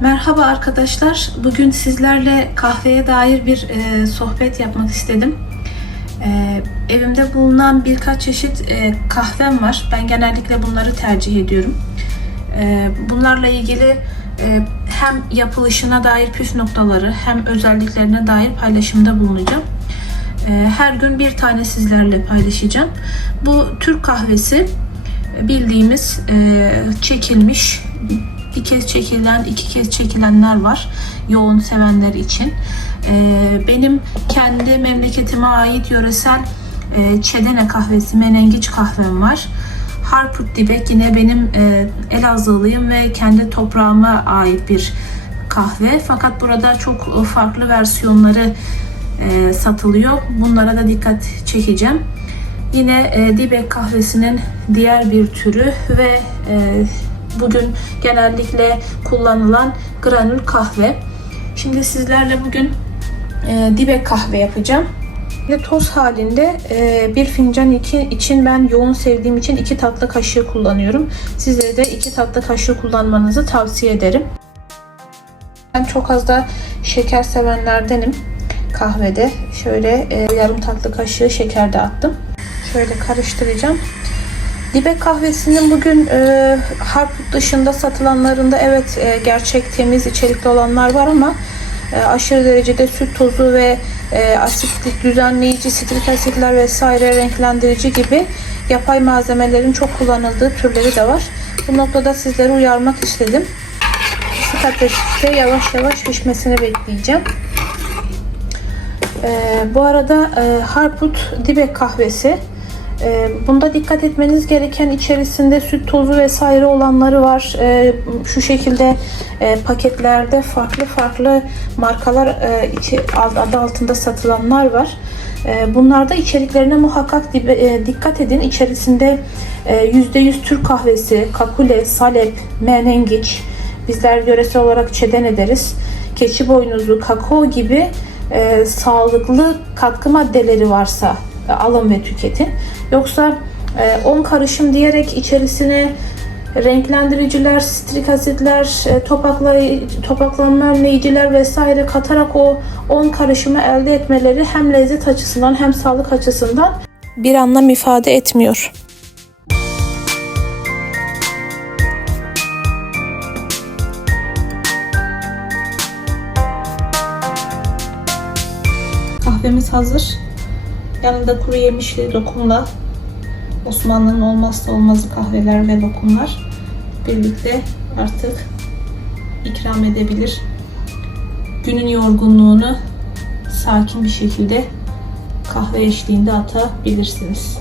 Merhaba arkadaşlar. Bugün sizlerle kahveye dair bir e, sohbet yapmak istedim. E, evimde bulunan birkaç çeşit e, kahvem var. Ben genellikle bunları tercih ediyorum. E, bunlarla ilgili e, hem yapılışına dair püf noktaları hem özelliklerine dair paylaşımda bulunacağım. E, her gün bir tane sizlerle paylaşacağım. Bu Türk kahvesi bildiğimiz e, çekilmiş bir kez çekilen, iki kez çekilenler var yoğun sevenler için. E, benim kendi memleketime ait yöresel e, çedene kahvesi, menengiç kahvem var. Harput Dibek yine benim e, Elazığlıyım ve kendi toprağıma ait bir kahve. Fakat burada çok farklı versiyonları e, satılıyor. Bunlara da dikkat çekeceğim. Yine e, Dibek kahvesinin diğer bir türü ve e, bugün genellikle kullanılan granül kahve. Şimdi sizlerle bugün e, Dibek kahve yapacağım. Ve toz halinde e, bir fincan iki, için ben yoğun sevdiğim için iki tatlı kaşığı kullanıyorum. Size de iki tatlı kaşığı kullanmanızı tavsiye ederim. Ben çok az da şeker sevenlerdenim kahvede. Şöyle e, yarım tatlı kaşığı şeker de attım. Şöyle karıştıracağım. Dibek kahvesinin bugün e, Harput dışında satılanlarında evet e, gerçek temiz içerikli olanlar var ama e, aşırı derecede süt tozu ve e, asitlik düzenleyici, sitrik asitler vesaire renklendirici gibi yapay malzemelerin çok kullanıldığı türleri de var. Bu noktada sizleri uyarmak istedim. Ateşte yavaş yavaş pişmesini bekleyeceğim. E, bu arada e, Harput Dibek kahvesi Bunda dikkat etmeniz gereken içerisinde süt tozu vesaire olanları var. E, Şu şekilde e, paketlerde farklı farklı markalar e, adı altında satılanlar var. E, Bunlarda içeriklerine muhakkak e, dikkat edin. İçerisinde e, %100 Türk kahvesi, kakule, salep, menengiç, bizler yöresel olarak çeden ederiz. Keçi boynuzu, kakao gibi e, sağlıklı katkı maddeleri varsa alın ve tüketin. Yoksa 10 karışım diyerek içerisine renklendiriciler, strik asitler, e, topaklay topaklanma önleyiciler vesaire katarak o 10 karışımı elde etmeleri hem lezzet açısından hem sağlık açısından bir anlam ifade etmiyor. Kahvemiz hazır. Yanında kuru yemişli lokumla Osmanlı'nın olmazsa olmazı kahveler ve lokumlar birlikte artık ikram edebilir. Günün yorgunluğunu sakin bir şekilde kahve eşliğinde atabilirsiniz.